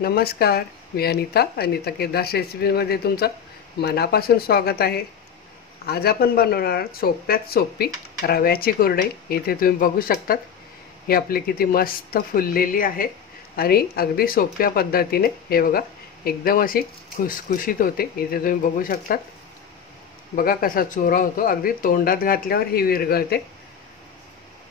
नमस्कार, मी अनिता केदार रेसिपीमध्ये तुमचं मनापासून स्वागत आहे। आज आपण बनवणार सोप्यात सोपी रव्याची कुरडई। इथे तुम्ही बघू शकतात ही आपली किती मस्त फुललेली आहे आणि अगदी सोप्या पद्धतीने हे बघा एकदम अशी खुसखुशीत होते। इथे तुम्ही बघू शकतात, बघा कसा चुरा होतो, अगदी तोंडात घातल्यावर ही विरघळते।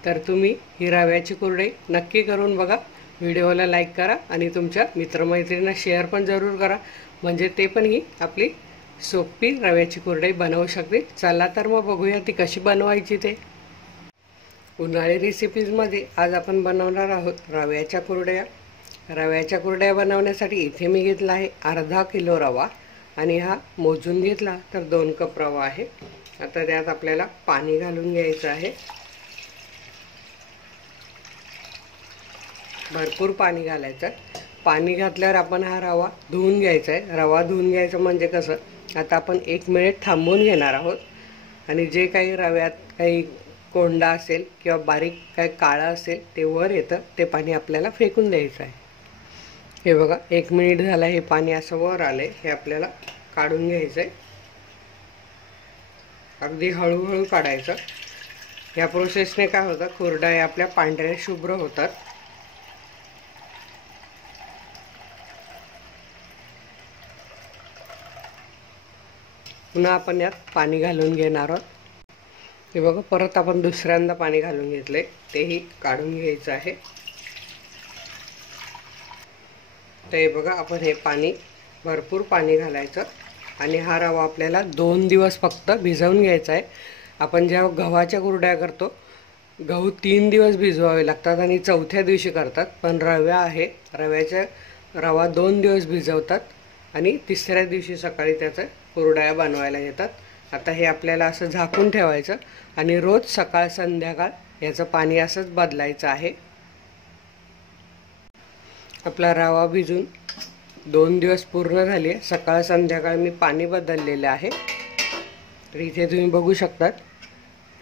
तर तुम्ही ही रव्याची कुरडई नक्की करून बघा। व्हिडिओला लाईक करा आणि तुमच्या मित्रमैत्रिणींना शेअर पण जरूर करा, म्हणजे ते पण ही आपली सोपी रव्याची कुरडई बनवू शकतील। चला तर मग बघूया ती कशी बनवायची ते। उन्हाळी रेसिपीजमध्ये आज आपण बनवणार आहोत रव्याच्या कुरडया। रव्याच्या कुरडया बनवण्यासाठी इथे मी घेतला आहे अर्धा किलो रवा आणि हा मोजून घेतला तर 2 कप रवा आहे। आता त्यात आपल्याला पाणी घालून घ्यायचं आहे, भरपूर पाणी घालायचं। पाणी घातल्यावर आपण हा रवा धुवून घ्यायचा आहे। रवा धुवून घ्यायचं म्हणजे कसं, आता आपण 1 मिनिट थांबून घेणार आहोत आणि जे काही रव्यात काही कोंडा असेल किंवा बारीक काही काळं असेल ते वर येतं, ते पाणी आपल्याला फेकून द्यायचं आहे। हे बघा 1 मिनिट झाला, हे पाणी असं वर आलंय, हे आपल्याला काढून घ्यायचं आहे। अगदी हळूहळू काढायचं। या प्रोसेसने काय होतं, कुरडया आपल्या पांढऱ्या शुभ्र होतात। पुन्हा आपण यात पाणी घालून घेणार आहोत। हे बघा परत आपण दुसऱ्यांदा पाणी घालून घेतले, तेही काढून घ्यायचं आहे। तर हे बघा आपण हे पाणी भरपूर पाणी घालायचं आणि हा रवा आपल्याला 2 दिवस फक्त भिजवून घ्यायचा आहे। आपण जेव्हा गव्हाच्या कुरडया करतो, गहू 3 दिवस भिजवावे लागतात आणि चौथ्या दिवशी करतात, पण रव्याचा रवा 2 दिवस भिजवतात आणि तिसऱ्या दिवशी सकाळी त्याचं कुरडया बनवायला घेतात। आता हे आपल्याला असं झाकून ठेवायचं आणि रोज सकाळ संध्याकाळ याचं पाणी असंच बदलायचं आहे। आपला रवा भिजून 2 दिवस पूर्ण झाले, सकाळ संध्याकाळ मी पाणी बदललेलं आहे। तर इथे तुम्ही बघू शकतात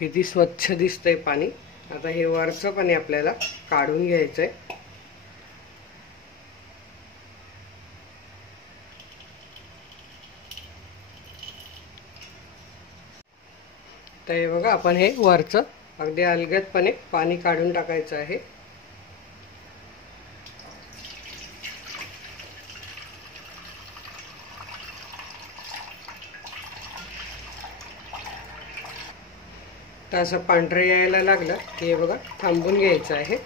किती स्वच्छ दिसतंय पाणी। आता हे वरचं पाणी आपल्याला काढून घ्यायचं आहे। तर हे बघा आपण हे वरचं अगदी अलगदपणे पाणी काढून टाकायचं आहे। तर असं पांढरं यायला लागलं की हे बघा थांबून घ्यायचं आहे।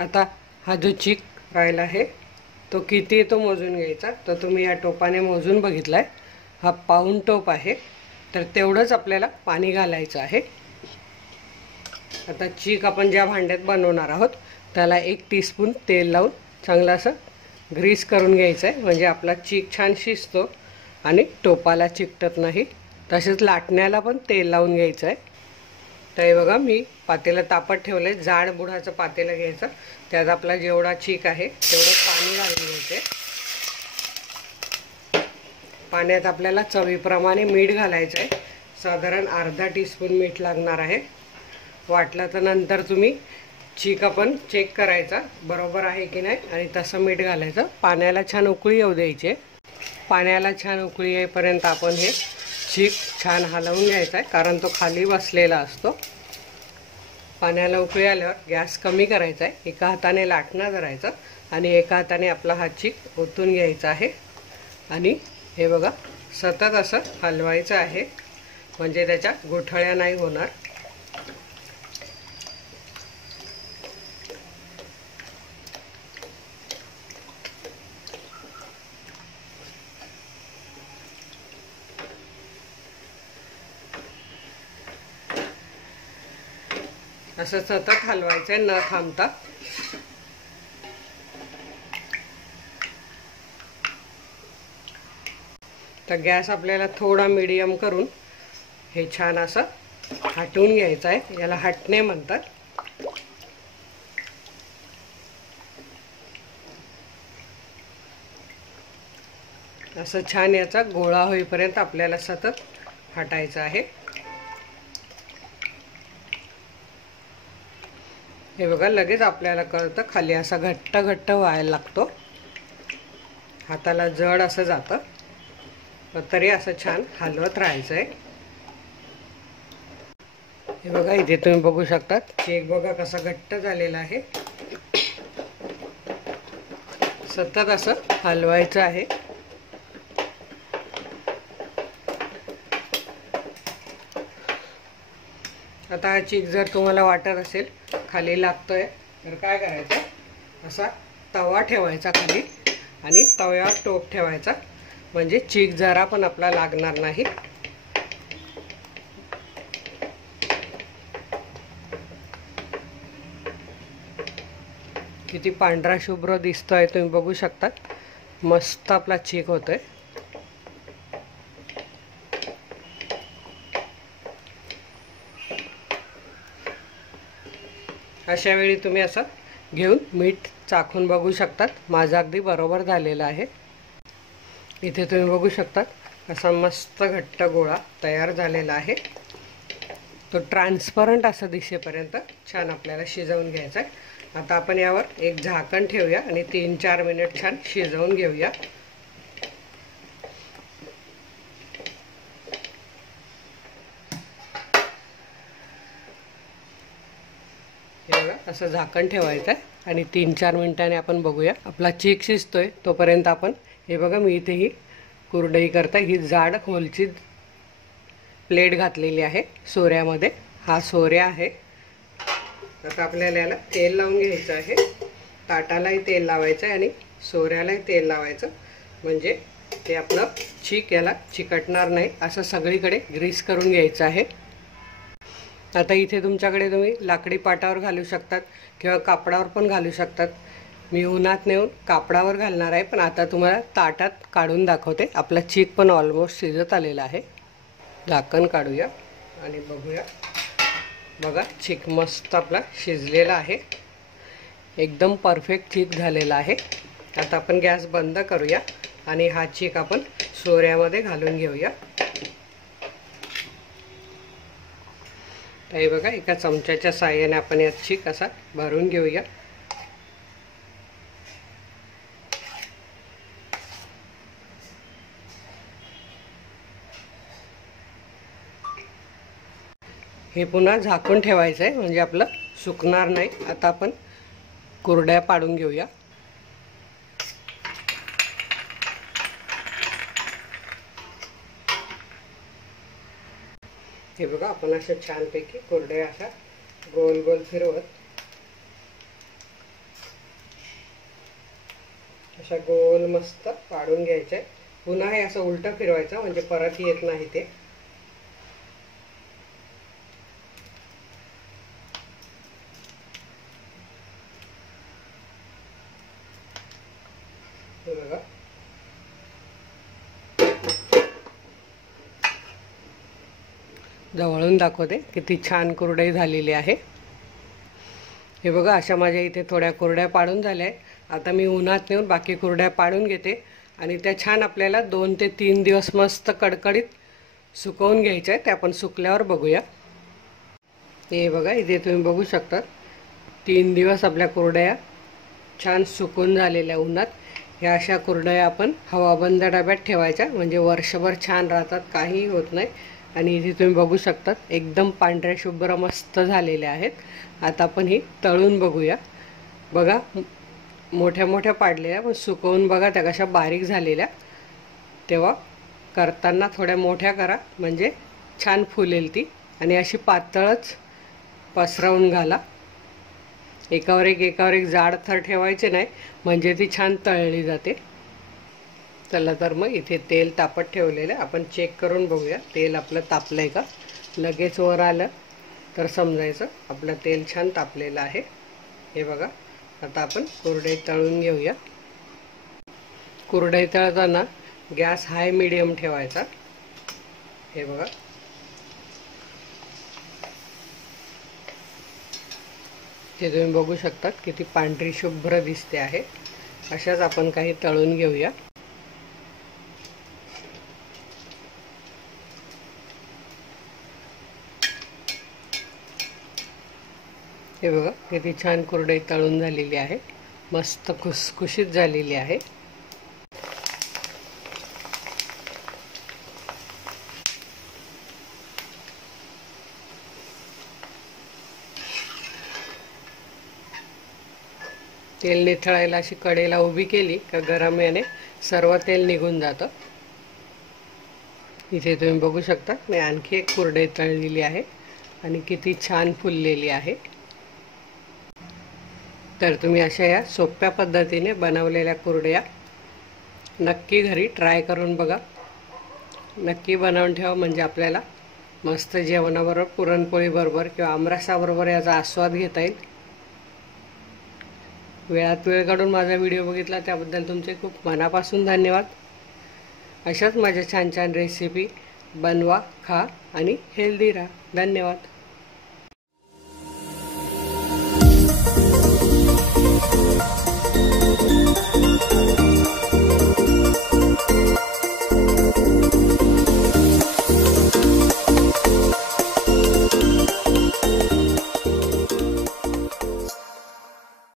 आता हा जो चीक राहिला आहे तो किती येतो मोजून घ्यायचा। तर तुम्ही या टोपाने मोजून बघितलाय, हा पाऊण टोप आहे, तर तेवढंच आपल्याला पाणी घालायचं आहे। आता चीक आपण ज्या भांड्यात बनवणार आहोत त्याला 1 टीस्पून तेल लावून चांगलं असं ग्रीस करून घ्यायचं आहे, म्हणजे आपला चीक छान शिजतो आणि टोपाला चिकटत नाही। तसेच लाटण्याला पण तेल लावून घ्यायचं आहे। तर हे बघा मी पातेलं तापत ठेवले, जाड बुडाचं पातेलं घ्यायचं, त्यात आपला जेवढा चीक आहे तेवढं पाणी घालून घ्यायचे। पाण्यात आपल्याला चवीप्रमाणे मीठ घालायचं आहे, साधारण अर्धा टीस्पून मीठ लागणार आहे। वाटलं तर नंतर तुम्ही चीक आपण चेक करायचा बरोबर आहे की नाही आणि तसं मीठ घालायचं। पाण्याला छान उकळी येऊ द्यायची। पाण्याला छान उकळी येईपर्यंत आपण हे चीक छान हलवून घ्यायचा आहे, कारण तो खाली बसलेला असतो। पाण्याला उकळी आल्यावर गॅस कमी करायचा आहे, एका हाताने लाटणं धरायचं आणि एका हाताने आपला हा चीक ओतून घ्यायचा आहे आणि हे बघा सतत असं हलवायचं आहे, म्हणजे त्याच्या गुठळ्या नाही होणार। असं सतत हलवायचं न थांबता। तर गॅस आपल्याला थोडा मीडियम करून हे छान असं हटवून घ्यायचं आहे, याला हटणे म्हणतात। असं छान याचा गोळा होईपर्यंत आपल्याला सतत हटायचं आहे। हे बघा, लगेच आपल्याला कळतं खाली असा घट्ट घट्ट व्हायला लागतो, हाताला जड असं जातं, तरी असं छान हलवत राहायचं आहे. हे बघा, इथे तुम्ही बघू शकता केक बघा कसा घट्ट झालेला आहे. सतत असं हलवायचं आहे. आता हा चीक जर तुम्हाला वाटत असेल खाली लागतोय तर काय करायचं, असा तवा ठेवायचा खाली आणि तव्यावर टोप ठेवायचा, म्हणजे चीक जरा पण आपला लागणार नाही. किती पांढरा शुभ्र दिसतोय तुम्ही बघू शकता. मस्त आपला चीक होतोय. अशा वेळी तुम्ही असं घेऊन मीठ चाखून बघू शकतात. माझा अगदी बरोबर झालेला आहे. इथे तुम्ही बघू शकतात असा मस्त घट्ट गोळा तयार झालेला आहे. तो ट्रान्सपरंट असं दिसेपर्यंत छान आपल्याला शिजवून घ्यायचा आहे. आता आपण यावर एक झाकण ठेवूया आणि 3-4 मिनिट छान शिजवून घेऊया. हे बघा, असं झाकण ठेवायचं आहे आणि 3-4 मिनिटांनी आपण बघूया आपला चीक शिजतोय. तोपर्यंत आपण हे बघा, मी इथे ही कुरडई करता ही जाड खोलची प्लेट घातलेली आहे सोऱ्यामध्ये. हा सोऱ्या आहे. आता आपल्याला याला तेल लावून घ्यायचं आहे. ताटालाही तेल लावायचं आहे आणि सोऱ्यालाही तेल लावायचं, म्हणजे ते आपलं चीक याला चिकटणार नाही. असं सगळीकडे ग्रीस करून घ्यायचं आहे. आता इथे तुमच्याकडे तुम्ही लाकडी पाटावर घालू शकतात किंवा कापडावर पण घालू शकतात. मी उन्हात नेऊन कापडावर घालणार आहे, पण आता तुम्हाला ताटात काढून दाखवते. आपला चीक पण ऑलमोस्ट शिजत आलेला आहे. झाकण काढूया आणि बघूया. बघा, चीक मस्त आपला शिजलेला आहे. एकदम परफेक्ट चीक झालेला आहे. आता आपण गॅस बंद करूया आणि हा चीक आपण सोऱ्यामध्ये घालून घेऊया. हे बघा, एका चमच्याच्या साहाय्याने आपण यात चीक असा भरून घेऊया. हे पुन्हा झाकून ठेवायचं आहे, म्हणजे आपलं सुकणार नाही. आता आपण कुरड्या पाडून घेऊया. हे बघा, आपण अशा छानपैकी कुरड्या अशा गोल गोल फिरवत अशा गोल मस्त पाडून घ्यायच्या. पुन्हा हे असं उलटं फिरवायचं, म्हणजे परत येत नाही ते. हे बघा, जवळून दाखवते किती छान कुरडई झालेली आहे. हे बघा, अशा माझ्या इथे थोड्या कुरड्या पाडून झाल्या आहे. आता मी उन्हात नेऊन बाकी कुरड्या पाडून घेते आणि त्या छान आपल्याला 2 ते 3 दिवस मस्त कडकडीत सुकवून घ्यायच्या आहे. ते आपण सुकल्यावर बघूया. हे बघा, इथे तुम्ही बघू शकता 3 दिवस आपल्या कुरड्या छान सुकून झालेल्या उन्हात. ह्या अशा कुरड्या आपण हवाबंद डब्यात ठेवायच्या, म्हणजे वर्षभर छान राहतात, काहीही होत नाही. आणि इथे तुम्ही बघू शकता एकदम पांढऱ्या शुभ्र मस्त झालेल्या आहेत. आता आपण ही तळून बघूया. बघा, मोठ्या मोठ्या पाडलेल्या, पण सुकवून बघा त्या कशा बारीक झालेल्या. तेव्हा करताना थोड्या मोठ्या करा, म्हणजे छान फुलेल ती. आणि अशी पातळच पसरवून घाला. एकावर एक जाड थर ठेवायचे नाही, म्हणजे ती छान तळली जाते. चला तर मग इथे तेल तापत ठेवलेलं आपण चेक करून बघूया. तेल आपलं तापलंय का? लगेच वर आलं तर समजायचं आपलं तेल छान तापलेलं आहे. हे बघा, आता आपण कुरडई तळून घेऊया. कुरडई तळताना गॅस हाय मीडियम ठेवायचा. हे बघा, ते तुम्ही बघू शकता किती पांढरी शुभ्र दिसते आहे. अशाच आपण काही तळून घेऊया. हे बघा किती छान कुरडई तळून झालेली आहे, मस्त खुसखुशीत झालेली आहे। तेल निथळायला अशी कढईला उभी केली का गरम याने सर्व तेल निघून जातं। इथे तुम्ही बघू शकता मी आणखी एक कुरडई तळलेली आहे आणि किती छान फुललेली आहे। तर तुम्ही अशा या सोप्या पद्धतीने बनवलेल्या कुरडया नक्की घरी ट्राय करून बघा, नक्की बनवून ठेवा, म्हणजे आपल्याला मस्त जेवणाबरोबर पुरणपोळी बरोबर किंवा आमरसाबरोबर याचा आस्वाद घेता येईल। वेळात वेळ काढून माझा व्हिडिओ बघितला त्याबद्दल तुमचे खूप मनापासून धन्यवाद। अशाच माझ्या छान छान रेसिपी बनवा, खा आणि हेल्दी राहा। धन्यवाद।